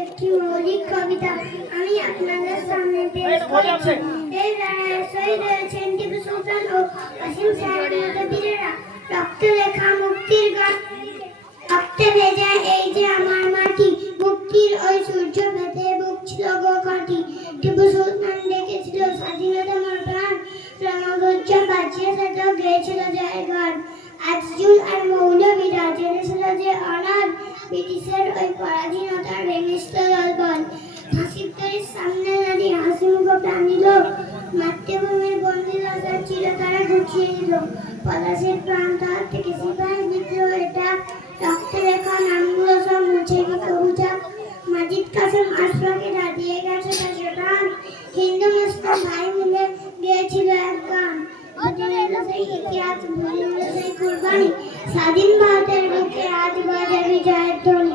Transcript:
একটি মৌলিক কবিতা আমি আপনাদের সামনে পেশ করছি। এই লড়াইয়ে শহীদ হয়েছেন টিপু সুলতান ও ওয়াসিম সাহেবের মতো বীরেরা। রক্ত লেখা মুক্তির গান, রক্তে ভেজা এই যে আমার মাটি, মুক্তির ওই সূর্য পেতে বুক ছিল গো কাটি। টিপু সুলতান ডেকেছিল স্বাধীনতা মোর প্রাণ, রণগর্জ বাজিয়ে সেটা গেয়েছিল জয় গান। আজিজুল আর মৌলবীরা জেনেছিল যে অনাথ, ব্রিটিশের ওই পরাধীনতার ভেঙেছিল দলবল। ফাঁসির তৈরির সামনে দাঁড়িয়ে হাসি মুখ প্রাণিল, মাতৃভূমির বন্দির আশার ছিল তারা ঘুচিয়ে দিল। পলাশের প্রান্ত হাত থেকে সিপাহী বিদ্রোহের ডাক, রক্তে লেখা নামগুলো সব মুছে গেল উজাক। মাজিদ কাসেম আশফাকেরা দিয়ে গেছে তার প্রাণ, হিন্দু মুসলিম ভাই মিলে গেয়েছিল এক গান। সেই ইতিহাস ভুলে সেই কুরবানি, স্বাধীন ভারতের বুকে আজ বাজে বিজয়ের ধ্বনি।